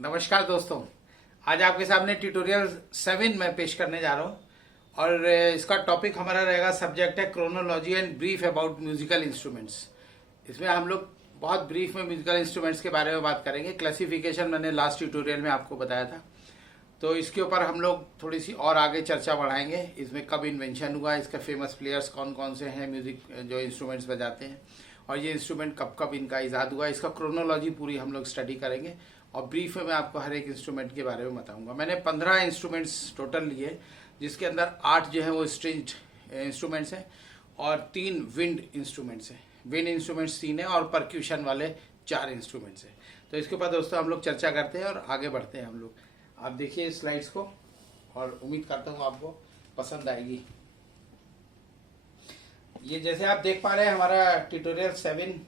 नमस्कार दोस्तों। आज आपके सामने ट्यूटोरियल 7 मैं पेश करने जा रहा हूँ और इसका टॉपिक हमारा रहेगा, सब्जेक्ट है chronology and brief about musical instruments. इसमें हम लोग बहुत ब्रीफ में म्यूजिकल इंस्ट्रूमेंट्स के बारे में बात करेंगे। क्लासिफिकेशन मैंने लास्ट ट्यूटोरियल में आपको बताया था, तो इसके ऊपर हम लोग थोड़ी सी और आगे चर्चा बढ़ाएंगे। इसमें कब इन्वेंशन हुआ, इसके फेमस प्लेयर्स कौन कौन से हैं म्यूजिक जो इंस्ट्रूमेंट्स बजाते हैं, और ये इंस्ट्रूमेंट कब कब इनका ईजाद हुआ, इसका क्रोनोलॉजी पूरी हम लोग स्टडी करेंगे। और ब्रीफ में मैं आपको हर एक इंस्ट्रूमेंट के बारे में बताऊंगा। मैंने 15 इंस्ट्रूमेंट्स टोटल लिए, जिसके अंदर 8 जो है वो स्ट्रिंग्ड इंस्ट्रूमेंट्स हैं और 3 विंड इंस्ट्रूमेंट्स हैं। विंड इंस्ट्रूमेंट्स 3 हैं और परक्यूशन वाले 4 इंस्ट्रूमेंट्स हैं। तो इसके ऊपर दोस्तों हम लोग चर्चा करते हैं और आगे बढ़ते हैं हम लोग। आप देखिए इस स्लाइड्स को और उम्मीद करता हूँ आपको पसंद आएगी। ये जैसे आप देख पा रहे हैं, हमारा tutorial 7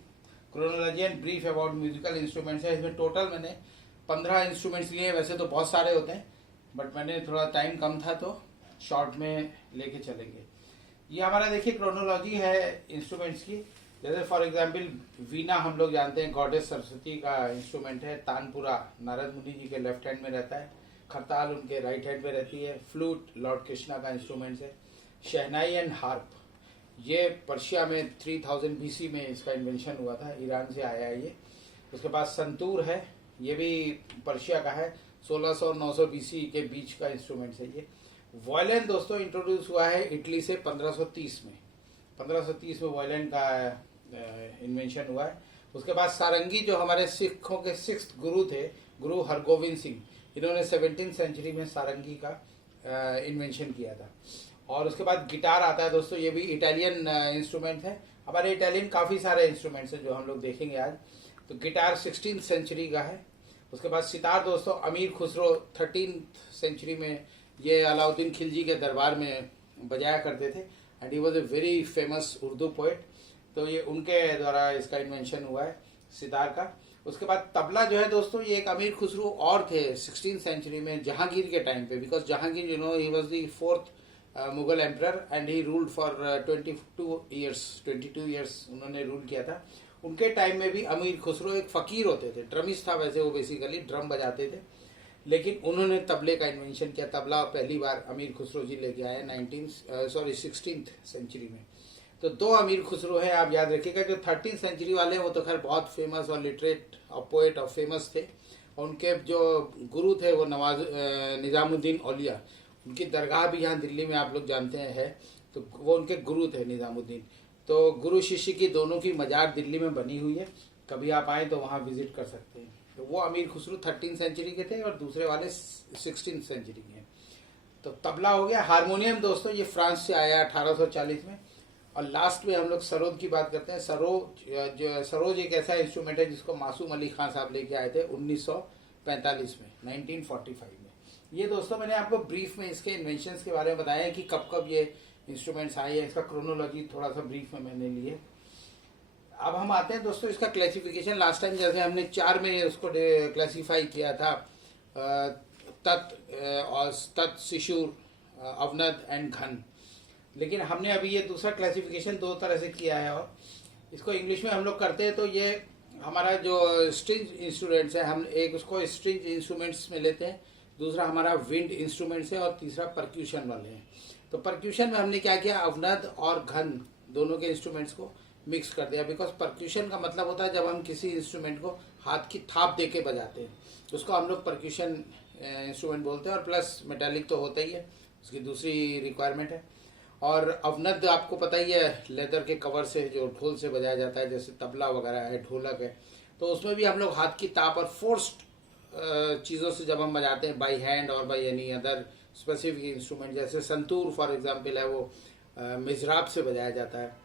chronology and brief about musical instruments है। इसमें टोटल मैंने 15 इंस्ट्रूमेंट्स लिए हैं। वैसे तो बहुत सारे होते हैं, बट मैंने थोड़ा टाइम कम था तो शॉर्ट में लेके चलेंगे। ये हमारा देखिए क्रोनोलॉजी है इंस्ट्रूमेंट्स की। जैसे फॉर एग्जांपल वीणा हम लोग जानते हैं, गॉडेस सरस्वती का इंस्ट्रूमेंट है। तानपुरा नारद मुनि जी के लेफ्ट हैंड में रहता है, खरताल उनके राइट हैंड में रहती है। फ्लूट लॉर्ड कृष्णा का इंस्ट्रूमेंट है। शहनाई एंड हार्प ये पर्शिया में 3000 बीसी में इसका इन्वेंशन हुआ था, ईरान से आया है ये। उसके बाद संतूर है, ये भी पर्शिया का है, 1600 और 900 बीसी के बीच का इंस्ट्रूमेंट है ये। वायलिन दोस्तों इंट्रोड्यूस हुआ है इटली से 1530 में। 1530 में वायलिन का इन्वेंशन हुआ है। उसके बाद सारंगी, जो हमारे सिखों के 6th गुरु थे, गुरु हरगोविंद सिंह, इन्होंने 17th सेंचुरी में सारंगी का इन्वेंशन किया था। और उसके बाद गिटार आता है दोस्तों, ये भी इटालियन इंस्ट्रूमेंट है। हमारे इटालियन काफी सारे इंस्ट्रूमेंट्स हैं जो हम लोग देखेंगे आज। तो गिटार 16th सेंचुरी का है। उसके बाद सितार दोस्तों अमीर खुसरो 13th सेंचुरी में ये अलाउद्दीन खिलजी के दरबार में बजाया करते थे, and he was a very famous Urdu poet. तो ये उनके द्वारा इसका इन्वेंशन हुआ है सितार का। उसके बाद तबला जो है दोस्तों, ये एक अमीर खुसरो और थे 16th सेंचुरी में जहांगीर के टाइम पे, because Jahangir he was the 4th Mughal emperor and he ruled for 22 years उन्होंने रूल किया था। उनके टाइम में भी अमीर खुसरो एक फकीर होते थे, ड्रमिस्ट था वैसे वो, बेसिकली ड्रम बजाते थे, लेकिन उन्होंने तबले का इन्वेंशन किया। तबला पहली बार अमीर खुसरो जी लेके आए 16th सेंचुरी में। तो 2 अमीर खुसरो है, आप याद रखिएगा। जो 13th सेंचुरी वाले हैं वो तो खैर बहुत फेमस और लिटरेट और पोएट और फेमस थे। और उनके जो गुरु थे वो निजामुद्दीन औलिया, उनकी दरगाह भी यहाँ दिल्ली में आप लोग जानते हैं है। तो वो उनके गुरु थे निजामुद्दीन। तो गुरु शिष्य की दोनों की मजार दिल्ली में बनी हुई है, कभी आप आए तो वहाँ विजिट कर सकते हैं। तो वो अमीर खुसरो 13th सेंचुरी के थे और दूसरे वाले 16th सेंचुरी के हैं। तो तबला हो गया। हारमोनियम दोस्तों ये फ्रांस से आया 1840 में। और लास्ट में हम लोग सरोद की बात करते हैं। सरोज एक ऐसा इंस्ट्रूमेंट है जिसको मासूम अली खान साहब लेके आए थे 1945 में, 1945 में। ये दोस्तों मैंने आपको ब्रीफ में इसके इन्वेंशंस के बारे में बताया है कि कब कब ये इंस्ट्रूमेंट्स आए हैं। इसका क्रोनोलॉजी थोड़ा सा ब्रीफ में मैंने लिए। अब हम आते हैं दोस्तों इसका क्लासिफिकेशन। लास्ट टाइम जैसे हमने 4 में उसको क्लासिफाई किया था, तत्, शिशुर, अवनद एंड घन। लेकिन हमने अभी ये दूसरा क्लासिफिकेशन 2 तरह से किया है, और इसको इंग्लिश में हम लोग करते हैं। तो ये हमारा जो स्ट्रिंग इंस्ट्रूमेंट्स है, हम एक उसको स्ट्रिंग इंस्ट्रूमेंट्स में लेते हैं, दूसरा हमारा विंड इंस्ट्रूमेंट्स है, और तीसरा परक्यूशन वाले हैं। तो परक्यूशन में हमने क्या किया, अवनद और घन दोनों के इंस्ट्रूमेंट्स को मिक्स कर दिया। बिकॉज परक्यूशन का मतलब होता है जब हम किसी इंस्ट्रूमेंट को हाथ की थाप दे के बजाते हैं, उसको हम लोग परक्यूशन इंस्ट्रूमेंट बोलते हैं। और प्लस मेटालिक तो होता ही है, उसकी दूसरी रिक्वायरमेंट है। और अवनद आपको पता ही है, लेदर के कवर से जो ढोल से बजाया जाता है, जैसे तबला वगैरह है, ढोलक है। तो उसमें भी हम लोग हाथ की ताप और फोर्स्ड चीज़ों से जब हम बजाते हैं, बाई हैंड और by any other specific instrument, जैसे संतूर फॉर एग्जांपल है, वो मिजराब से बजाया जाता है।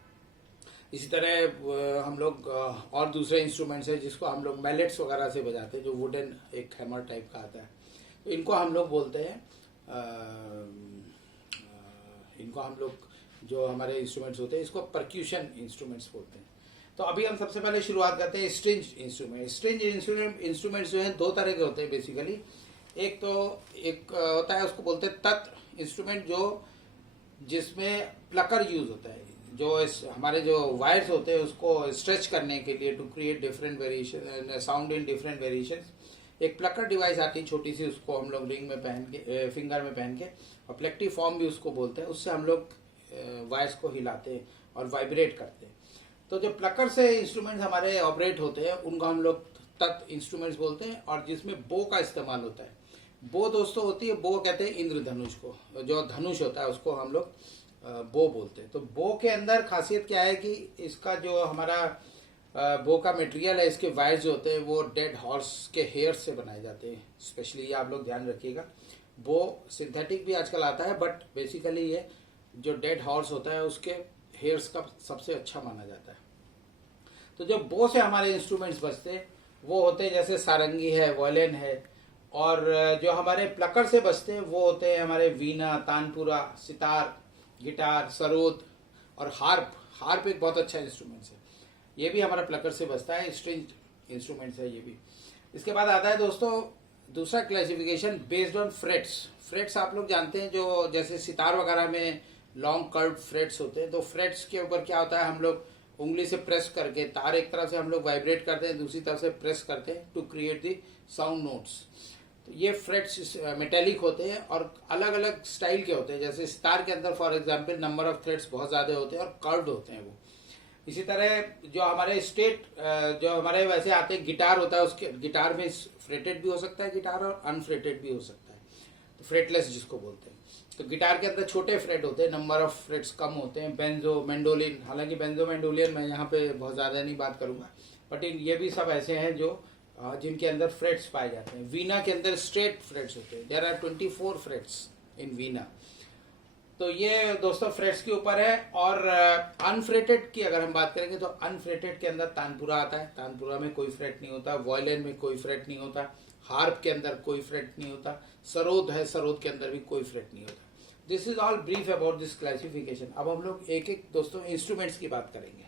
इसी तरह हम लोग और दूसरे इंस्ट्रूमेंट्स हैं जिसको हम लोग मैलेट्स वगैरह से बजाते हैं, जो वुडन एक हैमर टाइप का आता है। तो इनको हम लोग बोलते हैं, इनको हम लोग जो हमारे इंस्ट्रूमेंट्स होते हैं इसको परक्यूशन इंस्ट्रूमेंट्स बोलते हैं। तो अभी हम सबसे पहले शुरुआत करते हैं स्ट्रिंग इंस्ट्रूमेंट। स्ट्रिंग इंस्ट्रूमेंट्स जो हैं 2 तरह के होते हैं बेसिकली। एक होता है, उसको बोलते हैं तत् इंस्ट्रूमेंट, जो जिसमें प्लकर यूज होता है, जो हमारे जो वायर्स होते हैं उसको स्ट्रेच करने के लिए, to create different variation sound in different variation. एक प्लकर डिवाइस आती है छोटी सी, उसको हम लोग रिंग में पहन के, फिंगर में पहन के, और प्लेक्टी फॉर्म भी उसको बोलते हैं, उससे हम लोग वायर्स को हिलाते हैं और वाइब्रेट करते हैं। तो जो प्लकर से इंस्ट्रूमेंट्स हमारे ऑपरेट होते हैं उनको हम लोग तत् इंस्ट्रूमेंट्स बोलते हैं, और जिसमें बो का इस्तेमाल होता है। बो दोस्तों होती है, बो कहते हैं इंद्रधनुष को, जो धनुष होता है उसको हम लोग बो बोलते हैं। तो बो के अंदर खासियत क्या है कि इसका जो हमारा बो का मटेरियल है, इसके वायर्स जो होते हैं वो डेड हॉर्स के हेयर से बनाए जाते हैं। स्पेशली ये आप लोग ध्यान रखिएगा, बो सिंथेटिक भी आजकल आता है, बट बेसिकली ये जो डेड हॉर्स होता है उसके हेयर्स का सबसे अच्छा माना जाता है। तो जो बो से हमारे इंस्ट्रूमेंट्स बजते हैं वो होते हैं जैसे सारंगी है, वायलिन है, और जो हमारे प्लकर से बजते हैं वो होते हैं हमारे वीणा, तानपुरा, सितार, गिटार, सरोद और हार्प। हार्प एक बहुत अच्छा इंस्ट्रूमेंट है, ये भी हमारा प्लकर से बजता है, स्ट्रिंग इंस्ट्रूमेंट्स है ये भी। इसके बाद आता है दोस्तों दूसरा classification based on frets. Frets आप लोग जानते हैं, जो जैसे सितार वगैरह में लॉन्ग कर्व फ्रेट्स होते हैं, तो फ्रेट्स के ऊपर क्या होता है, हम लोग उंगली से प्रेस करके, तार एक तरफ से हम लोग वाइब्रेट करते हैं, दूसरी तरफ से प्रेस करते हैं to create the sound notes. तो ये फ्रेट्स मेटेलिक होते हैं और अलग अलग स्टाइल के होते हैं। जैसे सितार के अंदर for example number of threads बहुत ज्यादा होते हैं और कर्व्ड होते हैं वो। इसी तरह जो हमारे स्टेट जो हमारे वैसे आते हैं, गिटार होता है, उसके गिटार में फ्रेटेड भी हो सकता है गिटार, और अनफ्रेटेड भी हो सकता है, तो फ्रेटलेस जिसको बोलते हैं। तो गिटार के अंदर छोटे फ्रेट होते हैं, नंबर ऑफ फ्रेट्स कम होते हैं। बेंजो, मैंडोलिन, हालांकि बेंजो मैंडोलिन मैं यहाँ पे बहुत ज़्यादा नहीं बात करूंगा, बट ये भी सब ऐसे हैं जो जिनके अंदर फ्रेट्स पाए जाते हैं। वीणा के अंदर स्ट्रेट फ्रेट्स होते हैं, देयर आर 24 फ्रेट्स इन वीणा। तो ये दोस्तों फ्रेट्स के ऊपर है। और अनफ्रेटेड की अगर हम बात करेंगे तो अनफ्रेटेड के अंदर तानपुरा आता है, तानपुरा में कोई फ्रेट नहीं होता, वायलिन में कोई फ्रेट नहीं होता, हार्प के अंदर कोई फ्रेट नहीं होता, सरोद है, सरोद के अंदर भी कोई फ्रेट नहीं होता। This is all brief about this classification. अब हम लोग एक एक दोस्तों इंस्ट्रूमेंट्स की बात करेंगे।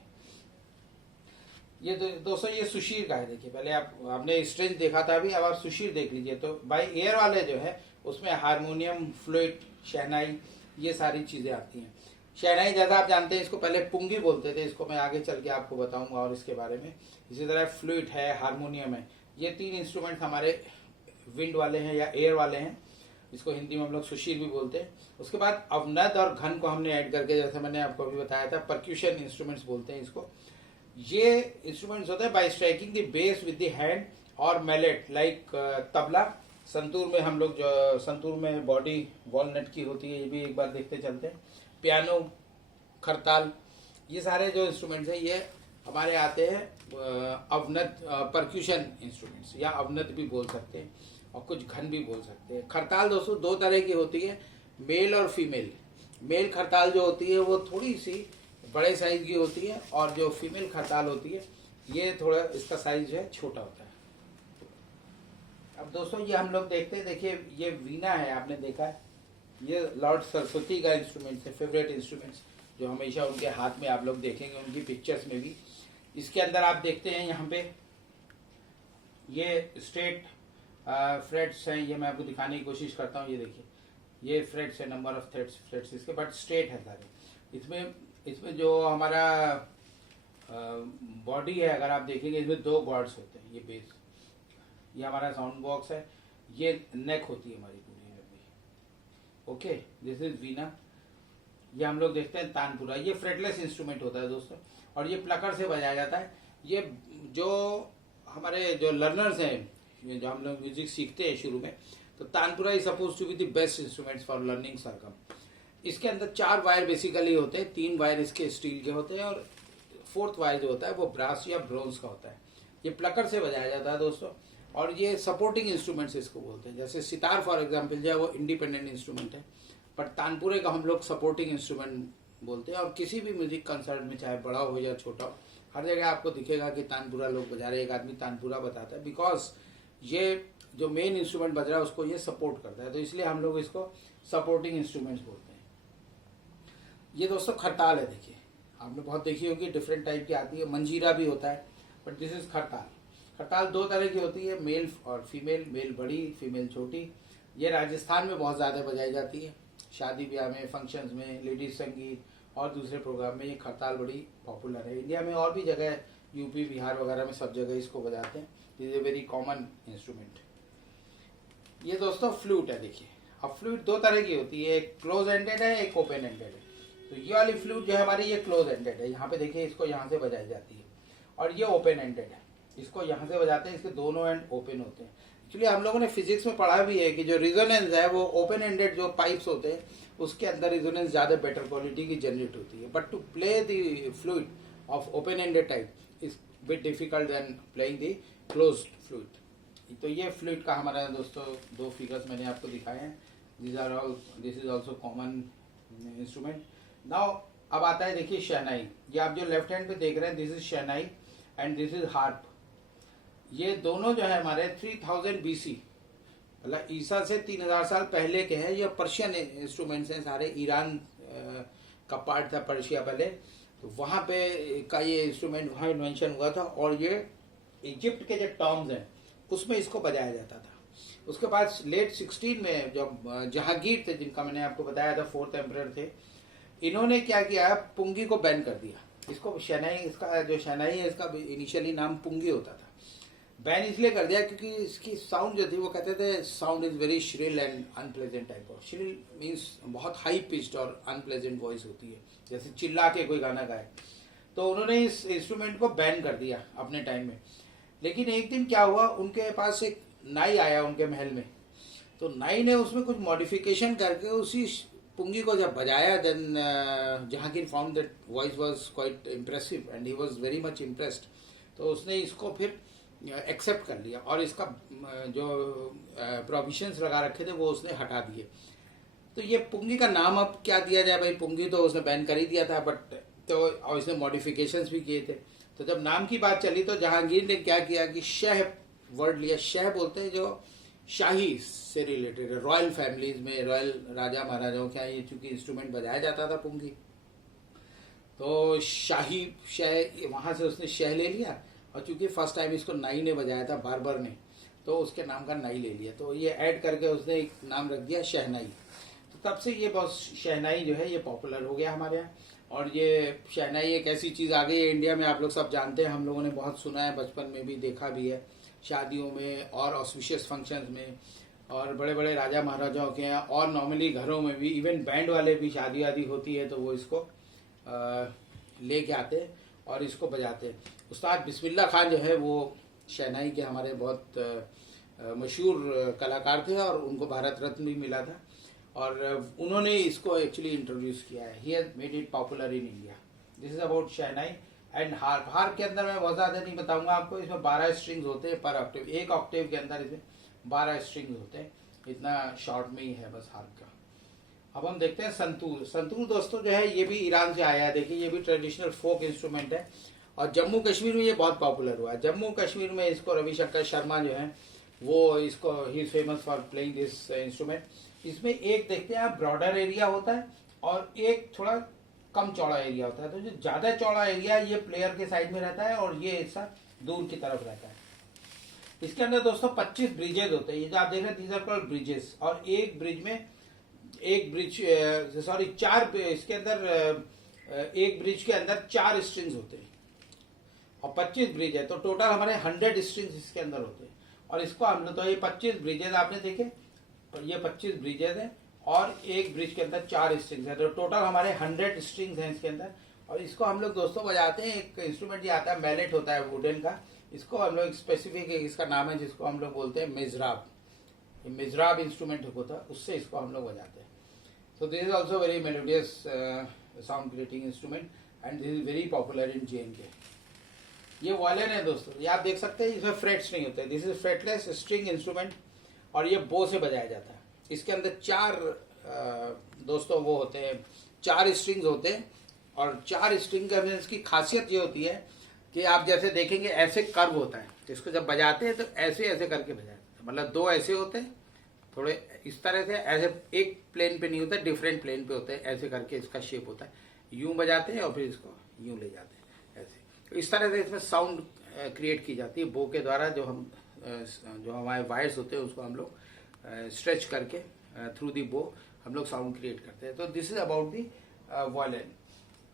ये दोस्तों ये सुशीर का है, देखिए पहले आपने स्ट्रेंज देखा था अभी, अब आप सुशीर देख लीजिए। तो बाई एयर वाले जो है उसमें हारमोनियम, फ्लूट, शहनाई, ये सारी चीजें आती हैं। शहनाई जैसा आप जानते हैं इसको पहले पुंगी बोलते थे, इसको मैं आगे चल के आपको बताऊंगा और इसके बारे में। इसी तरह फ्लूट है, हारमोनियम है, ये तीन इंस्ट्रूमेंट हमारे विंड वाले हैं या एयर वाले हैं, इसको हिंदी में हम लोग सुशीर भी बोलते हैं। उसके बाद अवनद और घन को हमने ऐड करके, जैसे मैंने आपको अभी बताया था, परक्यूशन इंस्ट्रूमेंट्स बोलते हैं इसको। ये इंस्ट्रूमेंट्स होते हैं bye striking the base with the hand और मैलेट, लाइक तबला। संतूर में हम लोग जो संतूर में बॉडी वॉलनट की होती है, ये भी एक बार देखते चलते हैं। पियानो, खरताल, ये सारे जो इंस्ट्रूमेंट्स हैं ये हमारे आते हैं अवनद, परक्यूशन इंस्ट्रूमेंट्स, या अवनद भी बोल सकते हैं और कुछ घन भी बोल सकते हैं। खरताल दोस्तों दो तरह की होती है, मेल और फीमेल। मेल खरताल जो होती है वो थोड़ी सी बड़े साइज की होती है, और जो फीमेल खरताल होती है ये थोड़ा इसका साइज है छोटा होता है। अब दोस्तों ये हम लोग देखते हैं, देखिए ये वीणा है, आपने देखा है, ये लॉर्ड सरस्वती का इंस्ट्रूमेंट है, फेवरेट इंस्ट्रूमेंट्स जो हमेशा उनके हाथ में आप लोग देखेंगे उनकी पिक्चर्स में भी। इसके अंदर आप देखते हैं यहाँ पे ये स्ट्रेट फ्रेट्स हैं, ये मैं आपको दिखाने की कोशिश करता हूँ। ये देखिए ये फ्रेट्स है, नंबर ऑफ फ्रेट्स इसके, बट स्ट्रेट है सारे। इसमें जो हमारा बॉडी है अगर आप देखेंगे, इसमें दो गॉर्ड्स होते हैं। ये बेस, ये हमारा साउंड बॉक्स है, ये नेक होती है हमारी पूरी लंबी। ओके, दिस इज वीणा। ये हम लोग देखते हैं तानपुरा, ये फ्रेटलेस इंस्ट्रूमेंट होता है दोस्तों, और ये प्लकर से बजाया जाता है। ये जो हमारे जो लर्नर्स हैं, जो हम लोग म्यूजिक सीखते हैं शुरू में, तो tanpura is suppose to be the best instruments for learning sargam. इसके अंदर 4 वायर बेसिकली होते हैं, 3 वायर इसके स्टील के होते हैं, और 4th वायर जो होता है वो ब्रास या ब्रोंज का होता है। ये प्लकर से बजाया जाता है दोस्तों, और ये सपोर्टिंग इंस्ट्रूमेंट्स इसको बोलते हैं। जैसे सितार फॉर एग्जांपल जो है वो इंडिपेंडेंट इंस्ट्रूमेंट है, पर तानपुरे का हम लोग सपोर्टिंग इंस्ट्रूमेंट बोलते हैं। और किसी भी म्यूजिक कंसर्ट में चाहे बड़ा हो या छोटा हो, हर जगह आपको दिखेगा कि तानपुरा लोग बजा रहे हैं, एक आदमी तानपुरा बताता है, बिकॉज ये जो मेन इंस्ट्रूमेंट बज रहा है उसको ये सपोर्ट करता है, तो इसलिए हम लोग इसको सपोर्टिंग इंस्ट्रूमेंट्स बोलते हैं। ये दोस्तों खरताल है, देखिए आपने बहुत देखी होगी, डिफरेंट टाइप की आती है, मंजीरा भी होता है, but this is khartal. Khartal 2 तरह की होती है, मेल और फीमेल, मेल बड़ी, फीमेल छोटी। ये राजस्थान में बहुत ज़्यादा बजाई जाती है, शादी ब्याह में, फंक्शंस में, लेडीज संगीत और दूसरे प्रोग्राम में ये खरताल बड़ी पॉपुलर है। इंडिया में और भी जगह, यूपी, बिहार वगैरह में सब जगह इसको बजाते हैं। Is a very common instrument. ये दोस्तों फ्लूट है, देखिए। अब फ्लूट दो तरह की होती है, एक क्लोज एंडेड है, एक ओपन एंडेड है। तो ये वाली फ्लूट जो है हमारी, ये क्लोज एंडेड है। यहाँ पे देखिए, इसको यहाँ से बजाई जाती है। और ये ओपन एंडेड है, इसको यहाँ से बजाते हैं, इसके दोनों एंड ओपन होते हैं। एक्चुअली हम लोगों ने फिजिक्स में पढ़ा भी है कि जो रिजोनेंस है वो ओपन एंडेड जो पाइप्स होते हैं उसके अंदर रिजोनेंस ज़्यादा बेटर क्वालिटी की जनरेट होती है। But to play the fluid of open ended type is bit difficult than playing the closed fluid. तो ये फ्लूइड का हमारा दोस्तों दो फिगर्स मैंने आपको दिखाए हैं। This is also common instrument. Now अब आता है, देखिए, शहनाई। ये आप जो लेफ्ट हैंड पे देख रहे हैं, this is shehnai and this is harp. ये दोनों जो है हमारे 3000 BC, मतलब ईसा से 3000 साल पहले के हैं। ये पर्शियन इंस्ट्रूमेंट्स हैं सारे। ईरान का पार्ट था पर्शिया पहले, तो वहाँ पे का ये इंस्ट्रूमेंट वहाँ इन्वेंशन हुआ था। और ये इजिप्ट के जो टॉम्स हैं उसमें इसको बजाया जाता था। उसके बाद लेट 16 में जब जहांगीर थे, जिनका मैंने आपको बताया था 4th एम्परर थे, इन्होंने क्या किया, पुंगी को बैन कर दिया। इसको शहनाई, इसका जो शहनाई है इसका इनिशियली नाम पुंगी होता था। बैन इसलिए कर दिया क्योंकि इसकी साउंड जो थी, वो कहते थे sound is very shrill and unpleasant type of. Shrill means बहुत हाई पिच्ड और अनप्लेजेंट वॉइस होती है, जैसे चिल्ला के कोई गाना गाए। तो उन्होंने इस इंस्ट्रूमेंट को बैन कर दिया अपने टाइम में। लेकिन एक दिन क्या हुआ, उनके पास एक नाई आया उनके महल में। तो नाई ने उसमें कुछ मॉडिफिकेशन करके उसी पुंगी को जब बजाया, then Jahangir found that voice was quite impressive and he was very much impressed. तो उसने इसको फिर एक्सेप्ट कर लिया और इसका जो प्रोविजंस लगा रखे थे वो उसने हटा दिए। तो ये पुंगी का नाम अब क्या दिया जाए भाई, पुंगी तो उसने बैन कर ही दिया था, बट तो और इसने मॉडिफिकेशंस भी किए थे। तो जब नाम की बात चली तो जहांगीर ने क्या किया कि शह वर्ड लिया। शह बोलते हैं जो शाही से रिलेटेड है, रॉयल फैमिलीज में, रॉयल राजा महाराजाओं के यहाँ ये चूंकि इंस्ट्रूमेंट बजाया जाता था पुंगी, तो शाही शह, वहां से उसने शह ले लिया। और चूंकि फर्स्ट टाइम इसको नाई ने बजाया था, बार्बर ने, तो उसके नाम का नाई ले लिया। तो ये ऐड करके उसने एक नाम रख दिया शहनाई। तो तब से ये बहुत शहनाई जो है ये पॉपुलर हो गया हमारे यहाँ। और ये शहनाई एक ऐसी चीज़ आ गई है इंडिया में, आप लोग सब जानते हैं, हम लोगों ने बहुत सुना है, बचपन में भी देखा भी है, शादियों में और ऑस्पिशियस फंक्शंस में, और बड़े बड़े राजा महाराजाओं के यहाँ, और नॉर्मली घरों में भी, इवन बैंड वाले भी शादी वादी होती है तो वो इसको लेके आते हैं और इसको बजाते हैं। उस्ताद बिस्मिल्लाह खान जो है वो शहनाई के हमारे बहुत मशहूर कलाकार थे और उनको भारत रत्न भी मिला था। और उन्होंने इसको एक्चुअली इंट्रोड्यूस किया है। He has made it popular in India. This is about shehnai and harp. Harp के अंदर मैं बहुत ज़्यादा नहीं बताऊंगा आपको, इसमें 12 स्ट्रिंग्स होते हैं पर ऑक्टेव। एक ऑक्टेव के अंदर इसमें 12 स्ट्रिंग्स होते हैं, इतना शॉर्ट में ही है बस हार्प का। अब हम देखते हैं संतूर। संतूर दोस्तों जो है ये भी ईरान से आया है। देखिए, ये भी ट्रेडिशनल फोक इंस्ट्रूमेंट है और जम्मू कश्मीर में ये बहुत पॉपुलर हुआ है। जम्मू कश्मीर में इसको रविशंकर शर्मा जो है वो इसको, ही is famous for playing this instrument. इसमें एक देखते हैं आप, ब्रॉडर एरिया होता है और एक थोड़ा कम चौड़ा एरिया होता है। तो जो ज्यादा चौड़ा एरिया ये प्लेयर के साइड में रहता है और ये हिस्सा दूर की तरफ रहता है। इसके अंदर दोस्तों 25 ब्रिजेज होते हैं। ये जो आप देख रहे हैं, दीज आर कॉल्ड ब्रिजेस। और एक ब्रिज में, एक ब्रिज सॉरी 4, इसके अंदर एक ब्रिज के अंदर 4 स्ट्रिंग्स होते हैं और 25 ब्रिज है, तो टोटल हमारे 100 स्ट्रिंग्स इसके अंदर होते हैं। और इसको हम लोग, तो ये 25 ब्रिजेज आपने देखे, तो ये 25 ब्रिजेज है और एक ब्रिज के अंदर 4 स्ट्रिंग्स है, तो टोटल हमारे 100 स्ट्रिंग्स हैं इसके अंदर। और इसको हम लोग दोस्तों बजाते हैं। एक इंस्ट्रूमेंट ये आता है, मैलेट होता है वुडन का, इसको हम लोग स्पेसिफिक, इसका नाम है जिसको हम लोग बोलते हैं मेजराब। ये मेजराब इंस्ट्रूमेंट होता है, उससे इसको हम लोग बजाते हैं। So this is also very melodious sound creating instrument and this is very popular in JNK। ये वायलिन है दोस्तों, ये आप देख सकते हैं, इसमें फ्रेट्स नहीं होते। दिस इज फ्रेटलेस स्ट्रिंग इंस्ट्रूमेंट और ये बो से बजाया जाता है। इसके अंदर 4 दोस्तों वो होते हैं, 4 स्ट्रिंग्स होते हैं। और 4 स्ट्रिंग का इसकी खासियत ये होती है कि आप जैसे देखेंगे ऐसे कर्व होता है, तो इसको जब बजाते हैं तो ऐसे ऐसे करके बजाते हैं, मतलब 2 ऐसे होते हैं, थोड़े इस तरह से, ऐसे एक प्लेन पे नहीं होता, डिफरेंट प्लेन पे होते हैं, ऐसे करके इसका शेप होता है। यूं बजाते हैं और फिर इसको यूं ले जाते हैं ऐसे। तो इस तरह से इसमें साउंड क्रिएट की जाती है बो के द्वारा। जो हमारे वायर्स होते हैं उसको हम लोग स्ट्रेच करके थ्रू दी बो हम लोग साउंड क्रिएट करते हैं। तो this is about the violin.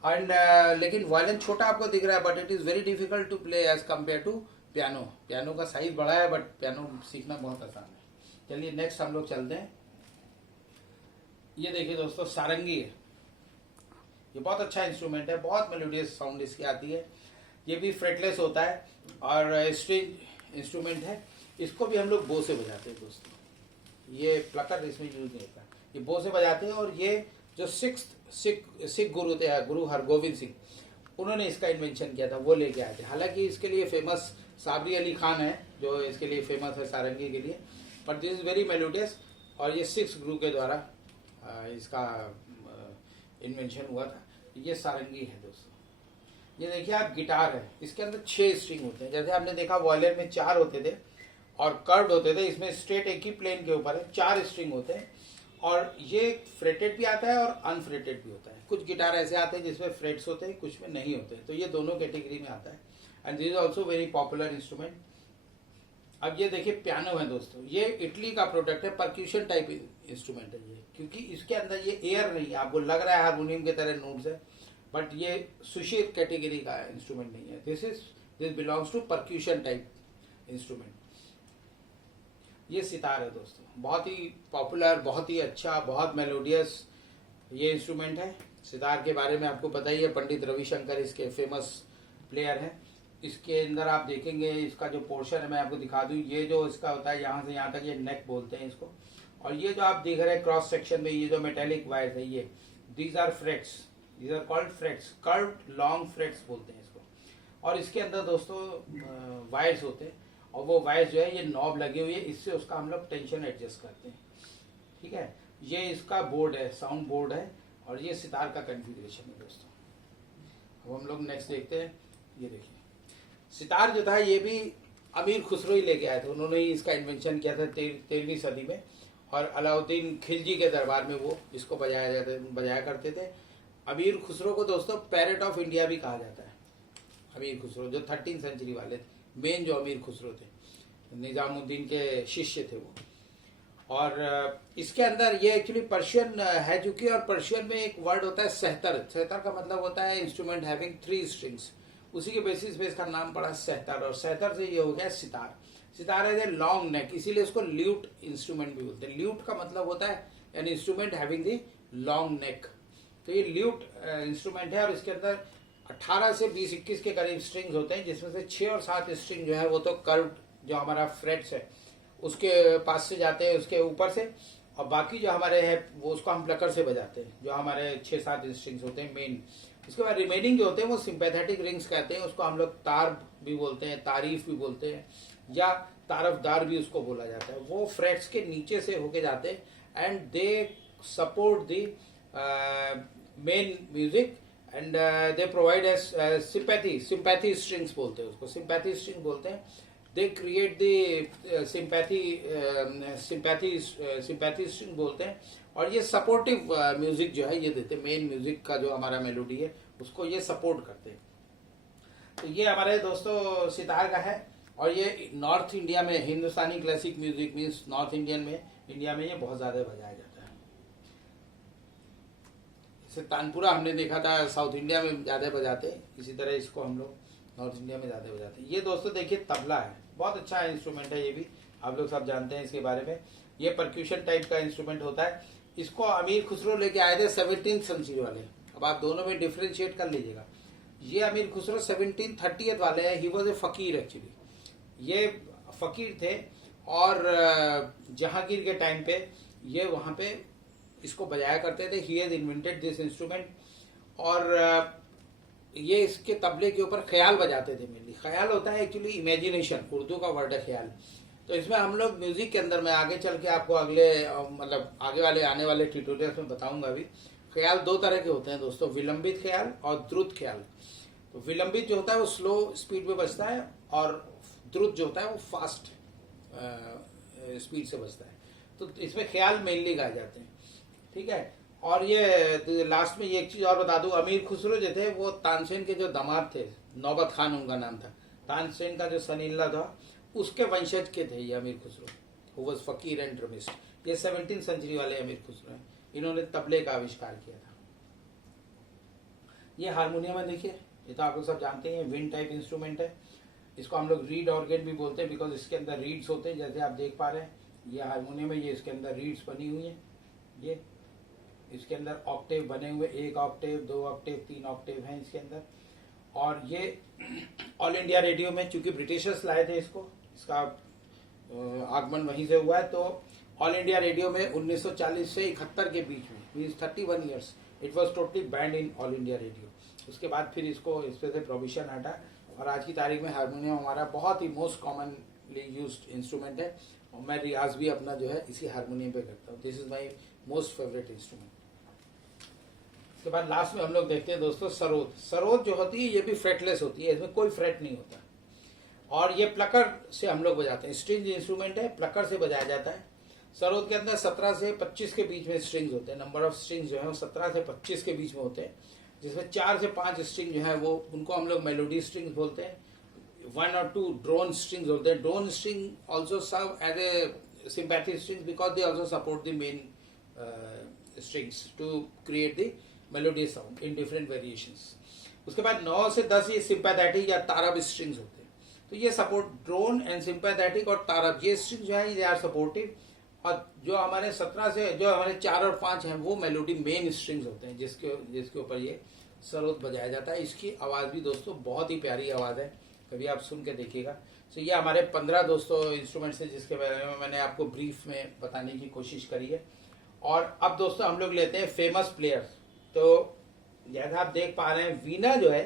And लेकिन वायलिन छोटा आपको दिख रहा है, but it is very difficult to play as compare to piano. Piano का साइज बड़ा है, बट पियानो सीखना बहुत आसान है। चलिए नेक्स्ट हम लोग चलते हैं। ये देखिए दोस्तों, सारंगी है। ये बहुत अच्छा इंस्ट्रूमेंट है, बहुत मेलोडियस साउंड इसकी आती है। ये भी फ्रेटलेस होता है और स्ट्रिंग इंस्ट्रूमेंट है। इसको भी हम लोग बो से बजाते हैं दोस्तों। ये प्लकर इसमें यूज नहीं होता, ये बो से बजाते हैं। और ये जो सिख गुरु थे, गुरु हरगोविंद सिंह, उन्होंने इसका इन्वेंशन किया था, वो लेके आए थे। हालांकि इसके लिए फेमस साबरी अली खान है, जो इसके लिए फेमस है सारंगी के लिए, but this is very melodious. और ये 6 गुरु के द्वारा इसका इन्वेंशन हुआ था। ये सारंगी है दोस्तों। ये देखिए आप, गिटार है, इसके अंदर 6 स्ट्रिंग होते हैं। जैसे आपने देखा वॉयलिन में 4 होते थे और कर्व्ड होते थे, इसमें स्ट्रेट एक ही प्लेन के ऊपर है 4 स्ट्रिंग होते हैं। और ये फ्रेटेड भी आता है और अनफ्रेटेड भी होता है। कुछ गिटार ऐसे आते हैं जिसमें फ्रेट्स होते हैं, कुछ में नहीं होते, तो ये दोनों कैटेगरी में आता है। And this is also very popular instrument. अब ये देखिए पियानो है दोस्तों। ये इटली का प्रोडक्ट है, परक्यूशन टाइप इंस्ट्रूमेंट है ये, क्योंकि इसके अंदर ये एयर नहीं है। आपको लग रहा है हारमोनियम के तरह नोट्स है, बट ये सुशीर कैटेगरी का इंस्ट्रूमेंट नहीं है। This belongs to percussion type instrument. ये सितार है दोस्तों, बहुत ही पॉपुलर, बहुत ही अच्छा, बहुत मेलोडियस ये इंस्ट्रूमेंट है। सितार के बारे में आपको पता ही है, पंडित रविशंकर इसके फेमस प्लेयर हैं। इसके अंदर आप देखेंगे, इसका जो पोर्शन है मैं आपको दिखा दूं। ये जो इसका होता है यहाँ से यहाँ तक, ये नेक बोलते हैं इसको। और ये जो आप देख रहे हैं क्रॉस सेक्शन में, ये जो मेटेलिक वायर्स है, ये these are frets, these are called frets, curved long frets बोलते हैं इसको। और इसके अंदर दोस्तों वायर्स होते हैं, और वो वायर्स जो है ये नॉब लगी हुई है, इससे उसका हम लोग टेंशन एडजस्ट करते हैं। ठीक है, ये इसका बोर्ड है, साउंड बोर्ड है। और ये सितार का कॉन्फ़िगरेशन है दोस्तों। अब हम लोग नेक्स्ट देखते हैं। ये देखिए, सितार जो था ये भी अमीर खुसरो ही लेके आए थे। उन्होंने ही इसका इन्वेंशन किया था 13वीं सदी में। और अलाउद्दीन खिलजी के दरबार में वो इसको बजाया करते थे। अमीर खुसरो को दोस्तों पैरेट ऑफ इंडिया भी कहा जाता है। अमीर खुसरो जो 13वीं सेंचुरी वाले थे, मेन जो अमीर खुसरो थे, निजामुद्दीन के शिष्य थे वो। और इसके अंदर ये एक्चुअली पर्शियन है चूंकि, और पर्शियन में एक वर्ड होता है सहतर। सहतर का मतलब होता है इंस्ट्रूमेंट हैविंग 3 स्ट्रिंग्स। उसी के बेसिस पे इसका नाम पड़ा सहतर, और सहतर से ये हो गया सितार। सितार है लॉन्ग नेक, इसीलिए उसको ल्यूट इंस्ट्रूमेंट भी बोलते हैं। ल्यूट का मतलब होता है an instrument having the long neck. तो ये ल्यूट इंस्ट्रूमेंट है, और इसके अंदर 18 से 20-21 के करीब स्ट्रिंग्स होते हैं, जिसमें से 6 और 7 स्ट्रिंग जो है वो तो कर्व जो हमारा फ्रेट्स है उसके पास से जाते हैं, उसके ऊपर से। और बाकी जो हमारे है वो उसको हम प्लकर से बजाते हैं, जो हमारे 6-7 स्ट्रिंग्स होते हैं मेन। इसके बाद रिमेनिंग जो होते हैं वो सिंपैथेटिक रिंग्स कहते हैं। उसको हम लोग तार भी बोलते हैं, तारीफ भी बोलते हैं, या तारफदार भी उसको बोला जाता है। वो फ्रेट्स के नीचे से होके जाते हैं and they support the main music and they provide as sympathy strings बोलते हैं उसको, सिंपैथी स्ट्रिंग बोलते हैं। They create the sympathy string बोलते हैं। और ये सपोर्टिव म्यूजिक जो है ये देते हैं, मेन म्यूजिक का जो हमारा मेलोडी है उसको ये सपोर्ट करते हैं। तो ये हमारे दोस्तों सितार का है। और ये नॉर्थ इंडिया में Hindustani classic music means north Indian में, इंडिया में ये बहुत ज्यादा बजाया जाता है। इसे तानपुरा हमने देखा था साउथ इंडिया में ज्यादा बजाते हैं, इसी तरह इसको हम लोग नॉर्थ इंडिया में ज्यादा बजाते हैं। ये दोस्तों देखिए तबला है, बहुत अच्छा इंस्ट्रूमेंट है। ये भी आप लोग सब जानते हैं इसके बारे में। ये परक्यूशन टाइप का इंस्ट्रूमेंट होता है। इसको अमीर खुसरो लेके आए थे 17वीं सेंचुरी वाले। अब आप दोनों में डिफ्रेंशिएट कर लीजिएगा। ये अमीर खुसरो 1730 वाले हैं। ही वॉज ए फकीर एक्चुअली, ये फकीर थे। और जहांगीर के टाइम पे ये वहां पे इसको बजाया करते थे। He has invented this instrument. और ये इसके तबले के ऊपर ख्याल बजाते थे मेनली। ख्याल होता है एक्चुअली इमेजिनेशन, उर्दू का वर्ड है ख्याल। तो इसमें हम लोग म्यूजिक के अंदर, मैं आगे चल के आपको अगले मतलब आगे वाले आने वाले ट्यूटोरियल्स में बताऊंगा भी। ख्याल 2 तरह के होते हैं दोस्तों, विलंबित ख्याल और द्रुत ख्याल। तो विलंबित जो होता है वो स्लो स्पीड में बजता है, और द्रुत जो होता है वो फास्ट स्पीड से बजता है। तो इसमें ख्याल मेनली गाए जाते हैं। ठीक है। और ये लास्ट में ये एक चीज और बता दूं, अमीर खुसरो जो थे वो तानसेन के जो दामाद थे, नौबत खान उनका नाम था, तानसेन का जो सन-इन-लॉ था उसके वंशज के थे ये अमीर खुसरो, हु वाज फकीर एंड ड्रमिस्ट। ये 17वीं सेंचुरी वाले अमीर खुसरो हैं। इन्होंने तबले का आविष्कार किया था। ये हारमोनियम है, देखिए ये तो आप लोग सब जानते हैं, विंड टाइप इंस्ट्रूमेंट है। इसको हम लोग रीड ऑर्गन भी बोलते हैं, बिकॉज इसके अंदर रीड्स होते हैं, जैसे आप देख पा रहे हैं ये हारमोनियम है, ये इसके अंदर रीड्स बनी हुई है, ये इसके अंदर ऑक्टेव बने हुए, 1 ऑक्टेव, 2 ऑक्टेव, 3 ऑक्टेव हैं इसके अंदर। और ये ऑल इंडिया रेडियो में, चूंकि ब्रिटिशर्स लाए थे इसको, इसका आगमन वहीं से हुआ है, तो ऑल इंडिया रेडियो में 1940 से 71 के बीच में, means 31 years it was totally band in all India radio. उसके बाद फिर इसको इस पे से प्रोविजन हटा, और आज की तारीख में हारमोनियम हमारा बहुत ही मोस्ट कॉमनली यूज्ड इंस्ट्रूमेंट है, और मैं रियाज भी अपना जो है इसी हारमोनियम पे करता हूँ। This is my most favourite instrument. उसके बाद लास्ट में हम लोग देखते हैं दोस्तों सरोद। सरोद जो होती है ये भी फ्रेटलेस होती है, इसमें कोई फ्रेट नहीं होता, और ये प्लकर से हम लोग बजाते हैं। स्ट्रिंग इंस्ट्रूमेंट है, प्लकर से बजाया जाता है। सरोद के अंदर 17 से 25 के बीच में स्ट्रिंग्स होते हैं। नंबर ऑफ स्ट्रिंग्स जो है वो 17 से 25 के बीच में होते हैं, जिसमें 4 से 5 स्ट्रिंग जो है वो उनको हम लोग मेलोडी स्ट्रिंग्स बोलते हैं। 1 और 2 ड्रोन स्ट्रिंग्स होते हैं। Drone string also serve as a sympathy strings because they also support the main strings to create the melody sound in different variations. उसके बाद 9 से 10 ये सिंपैथेटिक या तारब स्ट्रिंग्स होते हैं, तो ये सपोर्ट ड्रोन एंड सिंपैथेटिक और तारब, ये स्ट्रिंग जो है दे आर सपोर्टिव। और जो हमारे 17 से जो हमारे 4 और 5 हैं वो मेलोडी मेन स्ट्रिंग्स होते हैं, जिसके ऊपर ये सरोद बजाया जाता है। इसकी आवाज भी दोस्तों बहुत ही प्यारी आवाज है, कभी आप सुन के देखिएगा। तो ये हमारे 15 दोस्तों इंस्ट्रूमेंट्स हैं जिसके बारे में मैंने आपको ब्रीफ में बताने की कोशिश करी है। और अब दोस्तों हम लोग लेते हैं फेमस प्लेयर्स। तो जैसा आप देख पा रहे हैं, वीणा जो है,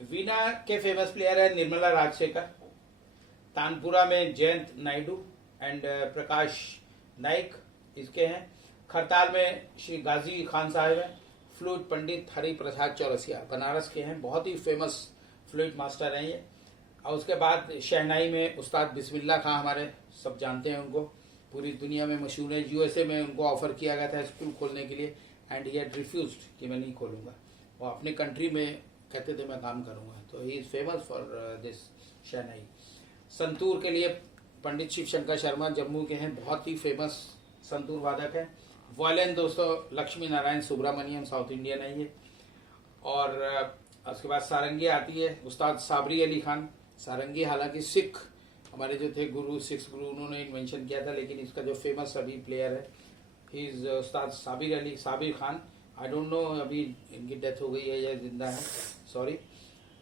वीणा के फेमस प्लेयर है निर्मला राजशेखर, तानपुरा में जयंत नायडू एंड प्रकाश नाइक इसके हैं, खरताल में श्री गाजी खान साहब हैं, फ्लूट पंडित हरि प्रसाद चौरसिया बनारस के हैं, बहुत ही फेमस फ्लूट मास्टर हैं ये। और उसके बाद शहनाई में उस्ताद बिस्मिल्ला खां, हमारे सब जानते हैं उनको, पूरी दुनिया में मशहूर है। यूएसए में उनको ऑफर किया गया था स्कूल खोलने के लिए एंड ही हैड रिफ्यूज्ड कि मैं नहीं खोलूंगा, वो अपने कंट्री में कहते थे मैं काम करूंगा। तो he is famous for this shehnai. Santoor के लिए पंडित शिव शंकर शर्मा जम्मू के हैं, बहुत ही फेमस संतूर वादक है। वायलिन दोस्तों लक्ष्मी नारायण सुब्रमण्यम, साउथ इंडियन है ये। और उसके बाद सारंगी आती है, उस्ताद साबरी अली खान। सारंगी हालांकि सिख हमारे जो थे गुरु, सिक्स गुरु, उन्होंने इन्वेंशन किया था, लेकिन इसका जो फेमस अभी प्लेयर है he is Ustad Sabir Khan. I don't no अभी इनकी डेथ हो गई है या जिंदा है, सॉरी।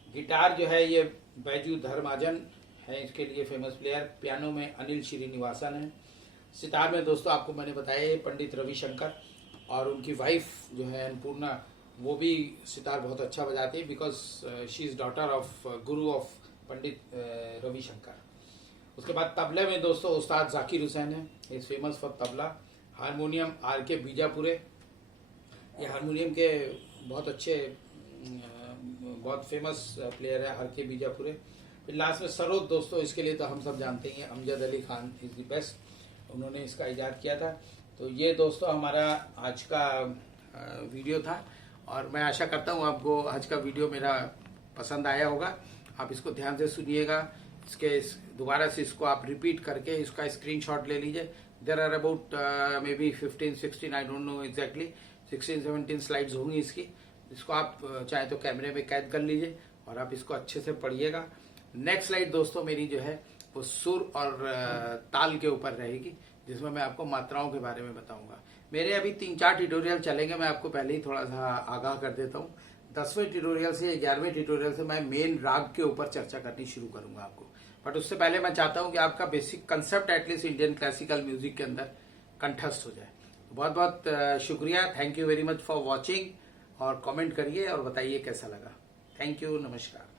गिटार जो है ये बैजू धर्माजन है इसके लिए फेमस प्लेयर। पियानो में अनिल श्रीनिवासन है। सितार में दोस्तों आपको मैंने बताया ये पंडित रविशंकर, और उनकी वाइफ जो है अन्नपूर्णा, वो भी सितार बहुत अच्छा बजाती है because she is daughter of guru of Pandit Ravi Shankar. उसके बाद तबले में दोस्तों उस्ताद जाकिर हुसैन है, is famous for tabla. Harmonium R K. Bijapure, ये हारमोनियम के बहुत अच्छे बहुत फेमस प्लेयर है आर.के. बीजापुरे। फिर लास्ट में सरोद दोस्तों, इसके लिए तो हम सब जानते ही हैं, Amjad Ali Khan is the best, उन्होंने इसका इजाद किया था। तो ये दोस्तों हमारा आज का वीडियो था, और मैं आशा करता हूँ आपको आज का वीडियो मेरा पसंद आया होगा। आप इसको ध्यान से सुनिएगा, दोबारा से इसको आप रिपीट करके इसका स्क्रीनशॉट ले लीजिए। There are about maybe 15-16, I don't know exactly, 16-17 slides होंगी इसकी। इसको आप चाहे तो कैमरे में कैद कर लीजिए और आप इसको अच्छे से पढ़िएगा। नेक्स्ट स्लाइड दोस्तों मेरी जो है वो सुर और ताल के ऊपर रहेगी, जिसमें मैं आपको मात्राओं के बारे में बताऊंगा। मेरे अभी 3-4 ट्यूटोरियल चलेंगे, मैं आपको पहले ही थोड़ा सा आगाह कर देता हूँ। 10वें ट्यूटोरियल से 11वें ट्यूटोरियल से मैं मेन राग के ऊपर चर्चा करनी शुरू करूंगा आपको। बट उससे पहले मैं चाहता हूं कि आपका basic concept at least Indian classical music के अंदर कंठस्थ हो जाए। बहुत बहुत शुक्रिया, thank you very much for watching, और कमेंट करिए और बताइए कैसा लगा। थैंक यू, नमस्कार।